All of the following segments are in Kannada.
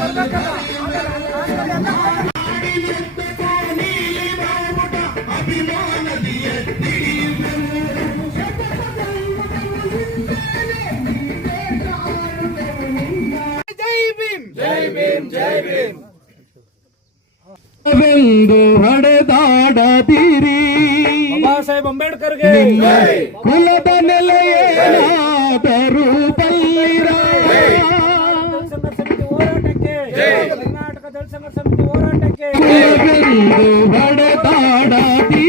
ಬರ್ಬೇಕಲ್ಲ ಭೀಮ್ ಜೈ ಭೀಮ್ ಜೈ ಭೀಮ್ ಎಂದು ಹೊಡೆದಾಡದಿರಿ ಬಾಬಾ ಸಾಹೇಬ್ ಅಂಬೇಡ್ಕರ್ಗೆ ಕುಲದ ನೆಲೆಯೇನಾದರೂ ಬಲ್ಲಿರ ಸಂಘರ್ಷ ಸಮಿತಿ ಹೋರಾಟಕ್ಕೆ ಕರ್ನಾಟಕ ದಳ ಸಂಘರ್ಷ ಸಮಿತಿ ಹೋರಾಟಕ್ಕೆ ಕುಲವೆಂದು ಹೊಡೆದಾಡದಿರಿ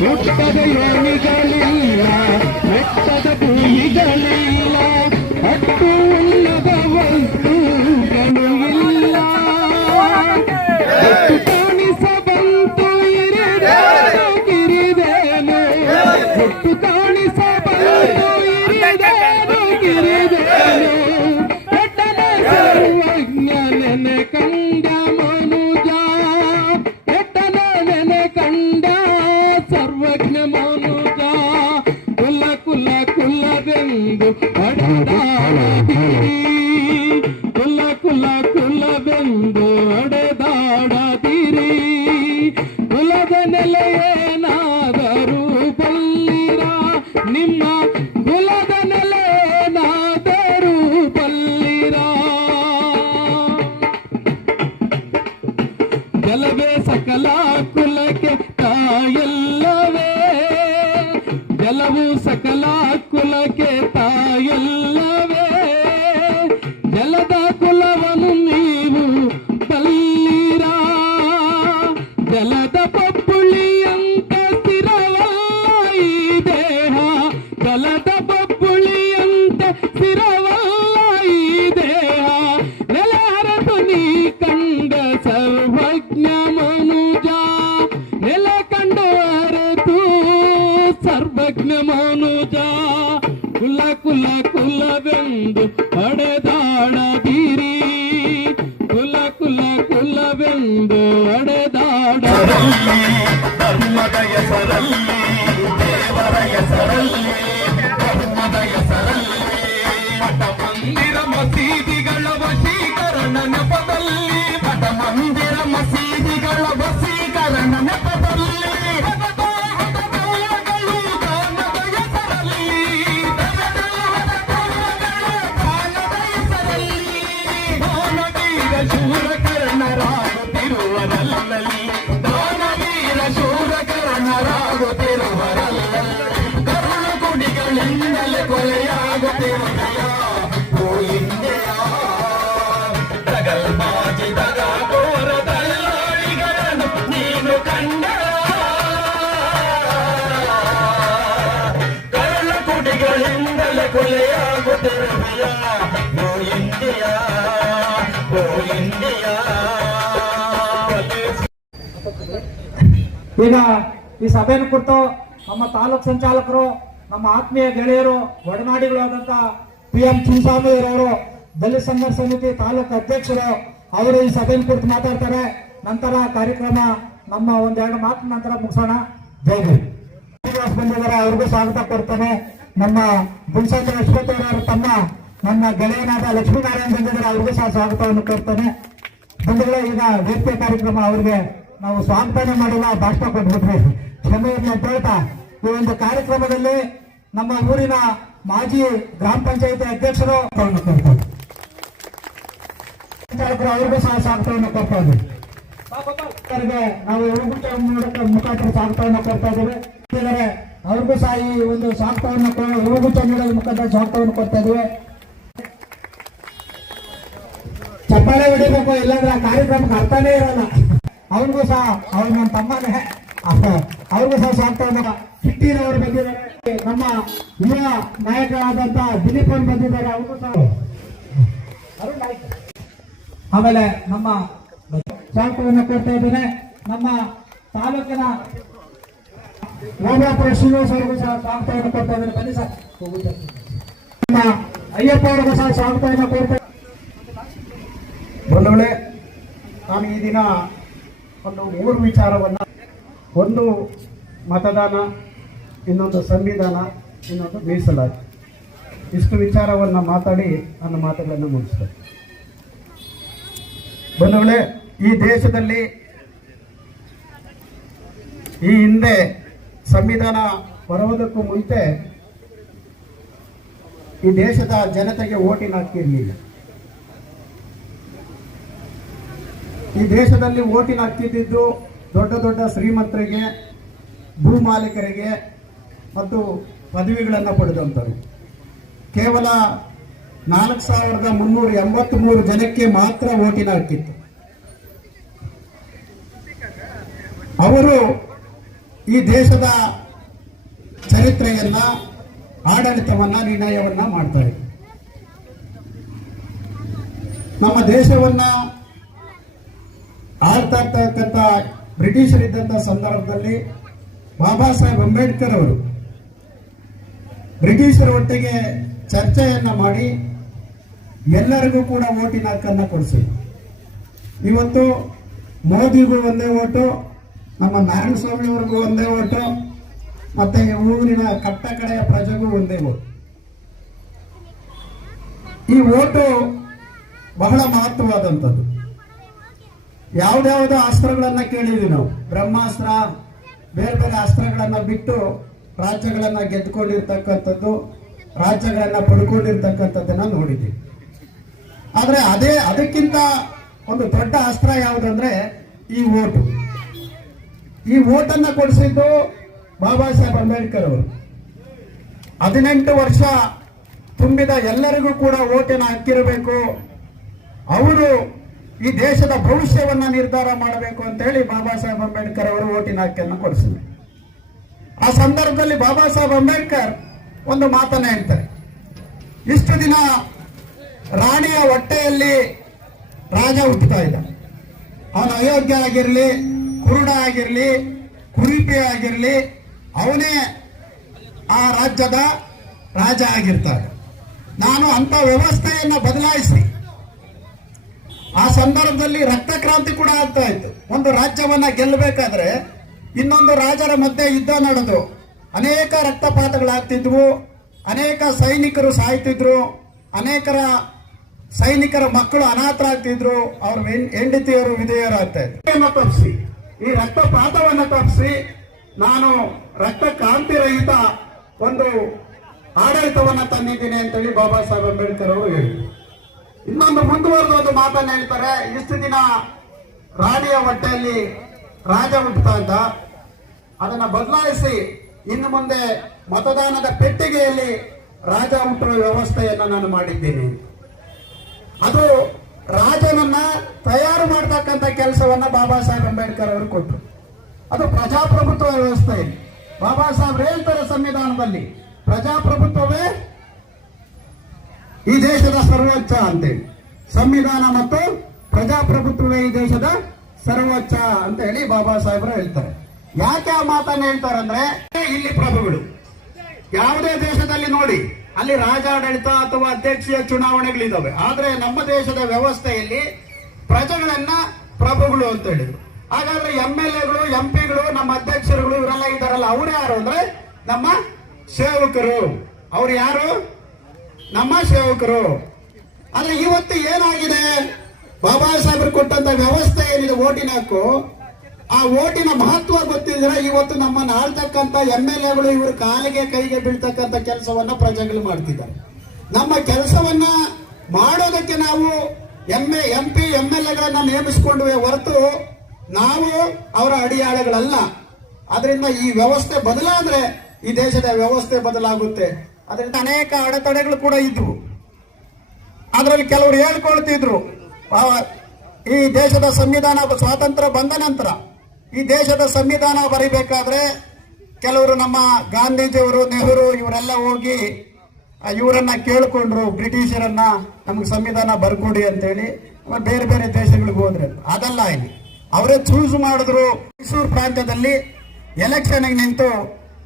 முட்டதை வர்ணிகளில மெத்தத பூமிகளில அட்டு உள்ளபவத்து கணுவில்ல தானி சபந்து கிரிதேனோ தானி சபந்து கிரிதேனோ నిమ్మ కులదనలే నా పల్లిరా. గలవే సకల కులకే తాయల్లవే. జలవు సకల కులకే తాయల్లవే జలద కులవను ಹೊಡೆದಾಡದಿರಿ ಕುಲ ಕುಲ ಕುಲವೆಂದು ಹೊಡೆದಾಡ ಧರ್ಮದ ಹೆಸರಲ್ಲಿ Ooh. ಈಗ ಈ ಸಭೆಯನ್ನು ಕುರಿತು ನಮ್ಮ ತಾಲೂಕು ಸಂಚಾಲಕರು, ನಮ್ಮ ಆತ್ಮೀಯ ಗೆಳೆಯರು ಒಡನಾಡಿಗಳು ಪಿ ಎಂ ಚಿಂತಾಮಯ್ಯರವರು ದಲಿತ ಸಂಘರ್ಷ ಸಮಿತಿ ತಾಲೂಕು ಅಧ್ಯಕ್ಷರು, ಅವರು ಈ ಸಭೆಯನ್ನು ಕುರಿತು ಮಾತಾಡ್ತಾರೆ. ನಂತರ ಕಾರ್ಯಕ್ರಮ ನಮ್ಮ ಒಂದೆರಡು ಮಾತು ನಂತರ ಮುಗಿಸೋಣ. ಜೈ ಭೀಮ್ ಶ್ರೀನಿವಾಸ್ ಬಂದಿದ್ದಾರೆ, ಅವ್ರಿಗೂ ಸ್ವಾಗತ ಕೊಡ್ತೇನೆ. ನಮ್ಮ ಗುಣಸಂದ್ರ ಅವರ ತಮ್ಮ ನನ್ನ ಗೆಳೆಯನಾದ ಲಕ್ಷ್ಮೀನಾರಾಯಣ ಬಂದಿದ್ದಾರೆ, ಅವ್ರಿಗೂ ಸಹ ಸ್ವಾಗತವನ್ನು ಕೊಡ್ತೇನೆ. ಬಂಧುಗಳೇ, ಈಗ ವೇದಿಕೆ ಕಾರ್ಯಕ್ರಮ ಅವ್ರಿಗೆ ನಾವು ಸ್ವಾಂತನೆ ಮಾಡಿಲ್ಲ ಭಾಷಣ ಕೊಟ್ಬಿಟ್ರಿ ಕ್ಷಮೆಯನ್ನು ಹೇಳ್ತಾ ಈ ಒಂದು ಕಾರ್ಯಕ್ರಮದಲ್ಲಿ ನಮ್ಮ ಊರಿನ ಮಾಜಿ ಗ್ರಾಮ ಪಂಚಾಯತಿ ಅಧ್ಯಕ್ಷರು ಸಂಚಾಲಕರು ಅವ್ರಿಗೂ ಸಹ ಸ್ವಾಗತವನ್ನು ಕೊಡ್ತಾ ಇದ್ದೀವಿ ನಾವು ಮುಖಾಂತರ ಸ್ವಾಗತವನ್ನು ಕೊಡ್ತಾ ಇದ್ದೇವೆ. ಅವ್ರಿಗೂ ಸಹ ಈ ಒಂದು ಸ್ವಾಗತವನ್ನು ಹೂಗುಚ್ಛ ನೀಡೋದ್ರ ಮುಖಾಂತರ ಸ್ವಾಗತವನ್ನು ಕೊಡ್ತಾ ಇದ್ದೇವೆ. ಚಪ್ಪಾಳೆ ಹೊಡಿಬೇಕು, ಇಲ್ಲಾಂದ್ರೆ ಕಾರ್ಯಕ್ರಮಕ್ಕೆ ಅರ್ಥನೇ ಇರಲ್ಲ. ಅವ್ರಿಗೂ ಸಹ ಅವ್ರು ನನ್ನ ತಮ್ಮನೇ ಅವ್ರಿಗೂ ಸಹ ಸ್ವಾಗತ ಸಿಟ್ಟಿನ ಅವರು ಬಂದಿದ್ದಾರೆ. ನಮ್ಮ ಯುವ ನಾಯಕರಾದಂತ ದಿಲೀಪ್ ಅವರು ಬಂದಿದ್ದಾರೆ. ಅವ್ರಿಗೂ ಸಹ ಆಮೇಲೆ ನಮ್ಮ ಸ್ವಾಗತವನ್ನು ಕೊಡ್ತಾ ಇದ್ದೇನೆ. ನಮ್ಮ ತಾಲೂಕಿನ ಓಬಾಪುರ ಶ್ರೀನಿವಾಸ ಅವರಿಗೂ ಸಹ ಸ್ವಾಗತವನ್ನು ಕೊಡ್ತಾ ಇದ್ದೇನೆ ಬನ್ನಿ ಸರ್. ನಮ್ಮ ಅಯ್ಯಪ್ಪ ಅವರಿಗೂ ಸಹ ಸ್ವಾಗತವನ್ನು ಕೊಡ್ತಾ ಬಂಧುಗಳೇ ನಾನು ಈ ದಿನ ಒಂದು ಮೂರು ವಿಚಾರವನ್ನ, ಒಂದು ಮತದಾನ, ಇನ್ನೊಂದು ಸಂವಿಧಾನ, ಇನ್ನೊಂದು ಮೀಸಲಾತಿ. ಇಷ್ಟು ವಿಚಾರವನ್ನ ಮಾತಾಡಿ ನನ್ನ ಮಾತುಗಳನ್ನು ಮುಗಿಸ್ತೇನೆ. ಬಂಧುಗಳೇ, ಈ ದೇಶದಲ್ಲಿ ಈ ಹಿಂದೆ ಸಂವಿಧಾನ ಬರುವುದಕ್ಕೂ ಮುಂಚೆ ಈ ದೇಶದ ಜನತೆಗೆ ಓಟಿನ ಹಕ್ಕು ಈ ದೇಶದಲ್ಲಿ ಓಟಿನ ಹಕ್ಕಿದ್ದು ದೊಡ್ಡ ದೊಡ್ಡ ಶ್ರೀಮಂತರಿಗೆ, ಭೂ ಮಾಲೀಕರಿಗೆ ಮತ್ತು ಪದವಿಗಳನ್ನು ಪಡೆದಂಥರು ಕೇವಲ ನಾಲ್ಕು ಸಾವಿರದ ಮುನ್ನೂರ ಎಂಬತ್ತ್ಮೂರು ಜನಕ್ಕೆ ಮಾತ್ರ ಓಟಿನ ಹಕ್ಕಿತ್ತು. ಅವರು ಈ ದೇಶದ ಚರಿತ್ರೆಯನ್ನ, ಆಡಳಿತವನ್ನ, ನಿರ್ಣಯವನ್ನ ಮಾಡ್ತಾರೆ ನಮ್ಮ ದೇಶವನ್ನ ಆಳ್ತಾ ಇರ್ತಕ್ಕಂಥ ಬ್ರಿಟಿಷರಿದ್ದಂಥ ಸಂದರ್ಭದಲ್ಲಿ ಬಾಬಾ ಸಾಹೇಬ್ ಅಂಬೇಡ್ಕರ್ ಅವರು ಬ್ರಿಟಿಷರ ಒಟ್ಟಿಗೆ ಚರ್ಚೆಯನ್ನ ಮಾಡಿ ಎಲ್ಲರಿಗೂ ಕೂಡ ಓಟಿನ ಹಕ್ಕನ್ನು ಕೊಡಿಸಿ. ಇವತ್ತು ಮೋದಿಗೂ ಒಂದೇ ಓಟು, ನಮ್ಮ ನಾರಾಯಣಸ್ವಾಮಿ ಅವ್ರಿಗೂ ಒಂದೇ ಓಟು, ಮತ್ತೆ ಊರಿನ ಕಟ್ಟ ಕಡೆಯ ಪ್ರಜೆಗೂ ಒಂದೇ ಓಟು. ಈ ಓಟು ಬಹಳ ಮಹತ್ವವಾದಂಥದ್ದು. ಯಾವ್ದ್ಯಾವ್ದೋ ಅಸ್ತ್ರಗಳನ್ನ ಕೇಳಿದ್ವಿ ನಾವು. ಬ್ರಹ್ಮಾಸ್ತ್ರ, ಬೇರೆ ಬೇರೆ ಅಸ್ತ್ರಗಳನ್ನ ಬಿಟ್ಟು ರಾಜ್ಯಗಳನ್ನ ಗೆದ್ದುಕೊಂಡಿರ್ತಕ್ಕಂಥದ್ದು, ರಾಜ್ಯಗಳನ್ನ ಪಡ್ಕೊಂಡಿರ್ತಕ್ಕಂಥದ್ದನ್ನ ನೋಡಿದ್ವಿ. ಆದ್ರೆ ಅದೇ, ಅದಕ್ಕಿಂತ ಒಂದು ದೊಡ್ಡ ಅಸ್ತ್ರ ಯಾವುದಂದ್ರೆ ಈ ಓಟು. ಈ ಓಟನ್ನ ಕೊಡಿಸಿದ್ದು ಬಾಬಾ ಸಾಹೇಬ್ ಅಂಬೇಡ್ಕರ್ ಅವರು. ಹದಿನೆಂಟು ವರ್ಷ ತುಂಬಿದ ಎಲ್ಲರಿಗೂ ಕೂಡ ಓಟಿನ ಹಕ್ಕಿರಬೇಕು. ಅವರು ಈ ದೇಶದ ಭವಿಷ್ಯವನ್ನ ನಿರ್ಧಾರ ಮಾಡಬೇಕು ಅಂತ ಹೇಳಿ ಬಾಬಾ ಸಾಹೇಬ್ ಅಂಬೇಡ್ಕರ್ ಅವರು ಓಟಿನ ಹಕ್ಕನ್ನು ಕೊಡಿಸಿದ್ರು. ಆ ಸಂದರ್ಭದಲ್ಲಿ ಬಾಬಾ ಸಾಹೇಬ್ ಅಂಬೇಡ್ಕರ್ ಒಂದು ಮಾತನ್ನ ಹೇಳ್ತಾರೆ. ಇಷ್ಟು ದಿನ ರಾಣಿಯ ಹೊಟ್ಟೆಯಲ್ಲಿ ರಾಜ ಹುಟ್ಟುತ್ತಾ ಇದ್ದ. ಅವನು ಅಯೋಗ್ಯ ಆಗಿರಲಿ, ಕುರುಡ ಆಗಿರಲಿ, ಕುರಿಪಿ ಆಗಿರಲಿ, ಅವನೇ ಆ ರಾಜ್ಯದ ರಾಜ ಆಗಿರ್ತಾರೆ ನಾನು ಅಂತ ವ್ಯವಸ್ಥೆಯನ್ನು ಬದಲಾಯಿಸಿ ಆ ಸಂದರ್ಭದಲ್ಲಿ ರಕ್ತ ಕ್ರಾಂತಿ ಕೂಡ ಆಗ್ತಾ ಇತ್ತು. ಒಂದು ರಾಜ್ಯವನ್ನ ಗೆಲ್ಲಬೇಕಾದ್ರೆ ಇನ್ನೊಂದು ರಾಜರ ಮಧ್ಯೆ ಯುದ್ಧ ನಡೆದು ಅನೇಕ ರಕ್ತಪಾತಗಳಾಗ್ತಿದ್ವು, ಅನೇಕ ಸೈನಿಕರು ಸಾಯ್ತಿದ್ರು, ಅನೇಕರ ಸೈನಿಕರ ಮಕ್ಕಳು ಅನಾಥರಾಗ್ತಿದ್ರು, ಅವ್ರ ಹೆಂಡತಿಯರು ಹೆಂಡತಿಯರು ವಿಧೇಯರಾಗ್ತಾ ಇದ್ರು. ತಪ್ಪಿಸಿ. ಈ ರಕ್ತಪಾತವನ್ನು ತಪ್ಪಿಸಿ ನಾನು ರಕ್ತ ಕ್ರಾಂತಿ ರಹಿತ ಒಂದು ಆಡಳಿತವನ್ನ ತಂದಿದ್ದೀನಿ ಅಂತೇಳಿ ಬಾಬಾ ಸಾಹೇಬ್ ಅಂಬೇಡ್ಕರ್ ಅವರು ಹೇಳಿದ್ರು. ಇನ್ನೊಂದು ಮುಂದುವರೆದ ಒಂದು ಮಾತನ್ನ ಹೇಳ್ತಾರೆ. ಇಷ್ಟು ದಿನ ರಾಣಿಯ ಹೊಟ್ಟೆಯಲ್ಲಿ ರಾಜ ಹುಟ್ಟುತ್ತಾ ಅಂತ. ಅದನ್ನ ಬದಲಾಯಿಸಿ ಇನ್ನು ಮುಂದೆ ಮತದಾನದ ಪೆಟ್ಟಿಗೆಯಲ್ಲಿ ರಾಜ ಹುಟ್ಟುವ ವ್ಯವಸ್ಥೆಯನ್ನು ನಾನು ಮಾಡಿದ್ದೀನಿ. ಅದು ರಾಜನನ್ನ ತಯಾರು ಮಾಡತಕ್ಕಂತ ಕೆಲಸವನ್ನ ಬಾಬಾ ಸಾಹೇಬ್ ಅಂಬೇಡ್ಕರ್ ಅವರು ಕೊಟ್ಟರು ಅದು ಪ್ರಜಾಪ್ರಭುತ್ವ ವ್ಯವಸ್ಥೆ ಬಾಬಾ ಸಾಹೇಬ್ ಹೇಳ್ತಾರೆ ಸಂವಿಧಾನದಲ್ಲಿ, ಪ್ರಜಾಪ್ರಭುತ್ವವೇ ಈ ದೇಶದ ಸರ್ವೋಚ್ಚ ಅಂತೇಳಿ ಸಂವಿಧಾನ ಮತ್ತು ಪ್ರಜಾಪ್ರಭುತ್ವವೇ ಈ ದೇಶದ ಸರ್ವೋಚ್ಚ ಅಂತ ಹೇಳಿ ಬಾಬಾ ಸಾಹೇಬರು ಹೇಳ್ತಾರೆ. ಯಾಕೆ ಆ ಮಾತನ್ನ ಹೇಳ್ತಾರೆ ಅಂದ್ರೆ ಇಲ್ಲಿ ಪ್ರಭುಗಳು, ಯಾವುದೇ ದೇಶದಲ್ಲಿ ನೋಡಿ, ಅಲ್ಲಿ ರಾಜಾಡಳಿತ ಅಥವಾ ಅಧ್ಯಕ್ಷೀಯ ಚುನಾವಣೆಗಳಿದ್ದಾವೆ. ಆದ್ರೆ ನಮ್ಮ ದೇಶದ ವ್ಯವಸ್ಥೆಯಲ್ಲಿ ಪ್ರಜೆಗಳನ್ನ ಪ್ರಭುಗಳು ಅಂತ ಹೇಳಿದ್ರು. ಹಾಗಾದ್ರೆ ಎಂ ಎಲ್ ಎಗಳು ಎಂ ಪಿಗಳು ನಮ್ಮ ಅಧ್ಯಕ್ಷರುಗಳು ಇವರೆಲ್ಲ ಇದಾರಲ್ಲ ಅವ್ರು ಯಾರು ಅಂದ್ರೆ ನಮ್ಮ ಸೇವಕರು. ಅವ್ರು ಯಾರು? ನಮ್ಮ ಸೇವಕರು. ಆದ್ರೆ ಇವತ್ತು ಏನಾಗಿದೆ? ಬಾಬಾ ಸಾಹೇಬರು ಕೊಟ್ಟಂತ ವ್ಯವಸ್ಥೆ ಏನಿದೆ ಓಟಿನ ಹಕ್ಕು? ಆ ಓಟಿನ ಮಹತ್ವ ಗೊತ್ತಿದ್ರೆ ಇವತ್ತು ನಮ್ಮನ್ನು ಆಳ್ತಕ್ಕಂತ ಎಂ ಎಲ್ ಎಗಳು ಇವರು ಕಾಲಿಗೆ ಕೈಗೆ ಬೀಳ್ತಕ್ಕಂಥ ಕೆಲಸವನ್ನ ಪ್ರಜೆಗಳು ಮಾಡ್ತಿದ್ದಾರೆ. ನಮ್ಮ ಕೆಲಸವನ್ನ ಮಾಡೋದಕ್ಕೆ ನಾವು M A, M P, M L ಎಗಳನ್ನ ನೇಮಿಸಿಕೊಂಡುವೆ ಹೊರತು ನಾವು ಅವರ ಅಡಿಯಾಳೆಗಳಲ್ಲ. ಅದರಿಂದ ಈ ವ್ಯವಸ್ಥೆ ಬದಲಾದ್ರೆ ಈ ದೇಶದ ವ್ಯವಸ್ಥೆ ಬದಲಾಗುತ್ತೆ. ಅದರಿಂದ ಅನೇಕ ಅಡೆತಡೆಗಳು ಕೂಡ ಇದ್ವು. ಅದರಲ್ಲಿ ಕೆಲವರು ಹೇಳ್ಕೊಳ್ತಿದ್ರು ಈ ದೇಶದ ಸಂವಿಧಾನ ಸ್ವಾತಂತ್ರ್ಯ ಬಂದ ನಂತರ, ಈ ದೇಶದ ಸಂವಿಧಾನ ಬರೀಬೇಕಾದ್ರೆ ಕೆಲವರು ನಮ್ಮ ಗಾಂಧೀಜಿಯವರು, ನೆಹರು ಇವರೆಲ್ಲ ಹೋಗಿ ಇವರನ್ನ ಕೇಳಿಕೊಂಡ್ರು, ಬ್ರಿಟಿಷರನ್ನ ನಮ್ಗೆ ಸಂವಿಧಾನ ಬರ್ಕೊಡಿ ಅಂತೇಳಿ ಬೇರೆ ಬೇರೆ ದೇಶಗಳಿಗೆ ಹೋದ್ರೆ. ಅದೆಲ್ಲ ಇಲ್ಲಿ. ಅವರೇ ಚೂಸ್ ಮಾಡಿದ್ರು. ಮೈಸೂರು ಪ್ರಾಂತ್ಯದಲ್ಲಿ ಎಲೆಕ್ಷನ್ ನಿಂತು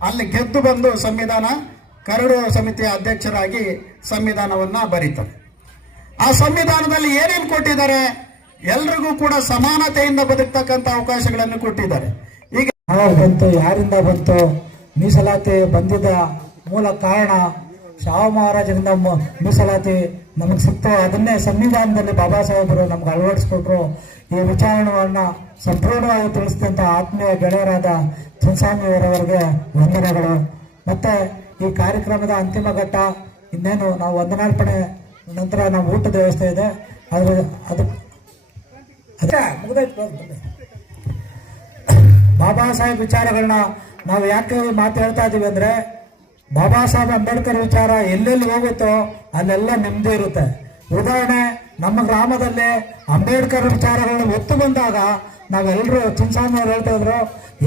ಅಲ್ಲಿ ಗೆದ್ದು ಬಂದು ಸಂವಿಧಾನ ಕರಡು ಸಮಿತಿಯ ಅಧ್ಯಕ್ಷರಾಗಿ ಸಂವಿಧಾನವನ್ನ ಬರೀತಾರೆ. ಆ ಸಂವಿಧಾನದಲ್ಲಿ ಏನೇನು ಕೊಟ್ಟಿದ್ದಾರೆ? ಎಲ್ರಿಗೂ ಕೂಡ ಸಮಾನತೆಯಿಂದ ಬದುಕ್ತಕ್ಕಂಥ ಅವಕಾಶಗಳನ್ನು ಕೊಟ್ಟಿದ್ದಾರೆ. ಈಗ ಬಂತು, ಯಾರಿಂದ ಬಂತು, ಮೀಸಲಾತಿ ಬಂದಿದ್ದ ಮೂಲ ಕಾರಣ ಶಾವ ಮಹಾರಾಜರಿಂದ ಮೀಸಲಾತಿ ನಮಗೆ ಸಿಕ್ತು. ಅದನ್ನೇ ಸಂವಿಧಾನದಲ್ಲಿ ಬಾಬಾ ಸಾಹೇಬರು ನಮ್ಗೆ ಅಳವಡಿಸ್ಕೊಟ್ರು. ಈ ವಿಚಾರಣೆಗಳನ್ನು ಸಂಪೂರ್ಣವಾಗಿ ತಿಳಿಸಿದಂಥ ಆತ್ಮೀಯ ಗೆಳೆಯರಾದ ಚಿನ್ಸ್ವಾಮಿಯವರವರಿಗೆ ವಂದನೆಗಳು. ಮತ್ತೆ ಈ ಕಾರ್ಯಕ್ರಮದ ಅಂತಿಮ ಘಟ್ಟ ಇನ್ನೇನು ನಾವು ವಂದನಾರ್ಪಣೆ, ನಂತರ ನಾವು ಊಟದ ವ್ಯವಸ್ಥೆ ಇದೆ. ಅದು ಅದು ಅದೇ ಬಾಬಾ ಸಾಹೇಬ್ ವಿಚಾರಗಳನ್ನ ನಾವು ಯಾಕೆ ಮಾತು ಹೇಳ್ತಾ ಇದ್ದೀವಿ ಅಂದ್ರೆ, ಬಾಬಾ ಸಾಹೇಬ್ ಅಂಬೇಡ್ಕರ್ ವಿಚಾರ ಎಲ್ಲೆಲ್ಲಿ ಹೋಗುತ್ತೋ ಅಲ್ಲೆಲ್ಲ ನೆಮ್ಮದಿ ಇರುತ್ತೆ. ಉದಾಹರಣೆ, ನಮ್ಮ ಗ್ರಾಮದಲ್ಲಿ ಅಂಬೇಡ್ಕರ್ ವಿಚಾರಗಳನ್ನ ಒತ್ತು ಬಂದಾಗ ನಾವೆಲ್ಲರೂ ಚಿನ್ಸಾಮಿಯವ್ರು ಹೇಳ್ತಾ ಇದ್ರು,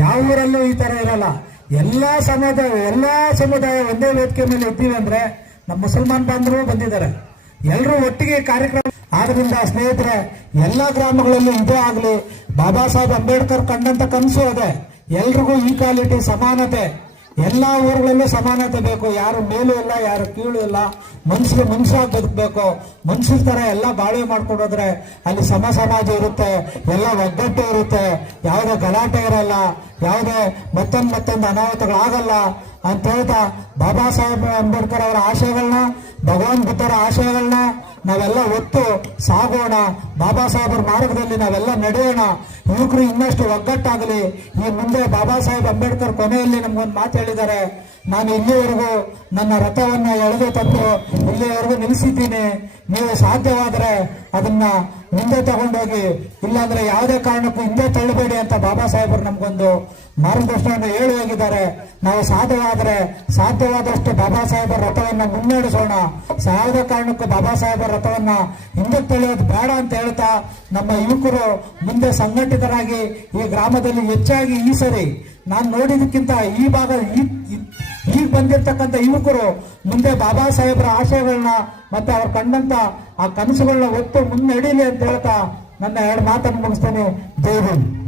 ಯಾವ ಊರಲ್ಲೂ ಈ ತರ ಇರಲ್ಲ. ಎಲ್ಲಾ ಸಮುದಾಯ, ಎಲ್ಲ ಸಮುದಾಯ ಒಂದೇ ವೇದಿಕೆ ಮೇಲೆ ಇದ್ದೀವಿ ಅಂದ್ರೆ ನಮ್ಮ ಮುಸಲ್ಮಾನ್ ಬಾಂಧವರು ಬಂದಿದ್ದಾರೆ. ಎಲ್ಲರೂ ಒಟ್ಟಿಗೆ ಕಾರ್ಯಕ್ರಮ ಆದ್ರಿಂದ ಸ್ನೇಹಿತರೆ, ಎಲ್ಲ ಗ್ರಾಮಗಳಲ್ಲಿ ಇದೇ ಆಗಲಿ. ಬಾಬಾ ಸಾಹೇಬ್ ಅಂಬೇಡ್ಕರ್ ಕಂಡಂತ ಕನಸು ಅದೇ. ಎಲ್ರಿಗೂ ಈಕ್ವಾಲಿಟಿ ಸಮಾನತೆ. ಎಲ್ಲ ಊರುಗಳಲ್ಲೂ ಸಮಾನತೆ ಬೇಕು. ಯಾರು ಮೇಲೂ ಇಲ್ಲ, ಯಾರು ಕೀಳು ಇಲ್ಲ ಮನುಷ್ಯ ಮನುಷ್ಯರಾಗಿ ಬದುಕಬೇಕು. ಮನುಷ್ಯರ ತರ ಎಲ್ಲ ಬಾಳ್ವೆ ಮಾಡ್ಕೊಂಡೋದ್ರೆ ಅಲ್ಲಿ ಸಮ ಸಮಾಜ ಇರುತ್ತೆ, ಎಲ್ಲ ಒಗ್ಗಟ್ಟು ಇರುತ್ತೆ. ಯಾವುದೇ ಗಲಾಟೆ ಇರಲ್ಲ, ಯಾವುದೇ ಮತ್ತೊಂದು ಮತ್ತೊಂದು ಅನಾಹುತಗಳಾಗಲ್ಲ ಅಂತ ಹೇಳ್ತಾ ಬಾಬಾ ಸಾಹೇಬ್ ಅಂಬೇಡ್ಕರ್ ಅವರ ಆಶಯಗಳನ್ನ, ಭಗವಾನ್ ಬುದ್ಧರ ಆಶಯಗಳನ್ನ ನಾವೆಲ್ಲ ಒತ್ತು ಸಾಗೋಣ. ಬಾಬಾ ಸಾಹೇಬರ ಮಾರ್ಗದಲ್ಲಿ ನಾವೆಲ್ಲ ನಡೆಯೋಣ. ಯುವಕರು ಇನ್ನಷ್ಟು ಒಗ್ಗಟ್ಟಾಗಲಿ. ಈ ಮುಂದೆ ಬಾಬಾ ಸಾಹೇಬ್ ಅಂಬೇಡ್ಕರ್ ಕೊನೆಯಲ್ಲಿ ನಮ್ಗೊಂದು ಮಾತು ಹೇಳಿದ್ದಾರೆ. ನಾನು ಇಲ್ಲಿಯವರೆಗೂ ನನ್ನ ರಥವನ್ನ ಎಳೆದು ತಂದು ಇಲ್ಲಿಯವರೆಗೂ ನಿಲ್ಲಿಸಿದ್ದೀನಿ. ನೀವು ಸಾಧ್ಯವಾದರೆ ಅದನ್ನ ಮುಂದೆ ತಗೊಂಡೋಗಿ, ಇಲ್ಲಾಂದ್ರೆ ಯಾವುದೇ ಕಾರಣಕ್ಕೂ ಹಿಂದೆ ತಳ್ಳಬೇಡಿ ಅಂತ ಬಾಬಾ ಸಾಹೇಬರು ನಮ್ಗೊಂದು ಮಾರ್ಗದರ್ಶನ ಹೇಳಿ ಹೋಗಿದ್ದಾರೆ. ನಾವು ಸಾಧ್ಯವಾದರೆ, ಸಾಧ್ಯವಾದಷ್ಟು ಬಾಬಾ ಸಾಹೇಬರ ರಥವನ್ನು ಮುನ್ನಡೆಸೋಣ. ಯಾವುದೇ ಕಾರಣಕ್ಕೂ ಬಾಬಾ ಸಾಹೇಬರ ರಥವನ್ನ ಹಿಂದೆ ತಳೆಯೋದು ಬೇಡ ಅಂತ ಹೇಳ್ತಾ ನಮ್ಮ ಯುವಕರು ಮುಂದೆ ಸಂಘಟಿತರಾಗಿ ಈ ಗ್ರಾಮದಲ್ಲಿ ಹೆಚ್ಚಾಗಿ ಈ ಸರಿ. ನಾನು ನೋಡಿದಕ್ಕಿಂತ ಈ ಭಾಗ ಈ- ಈಗ ಬಂದಿರ್ತಕ್ಕಂಥ ಯುವಕರು ಮುಂದೆ ಬಾಬಾ ಸಾಹೇಬರ ಆಶಯಗಳನ್ನ ಮತ್ತೆ ಅವ್ರು ಕಂಡಂತ ಆ ಕನಸುಗಳನ್ನ ಒತ್ತು ಮುನ್ನಡೀಲಿ ಅಂತ ಹೇಳ್ತಾ ನನ್ನ ಎರಡು ಮಾತನ್ನು ಮುಗಿಸ್ತೇನೆ. ಜೈ ಹಿಂದ್.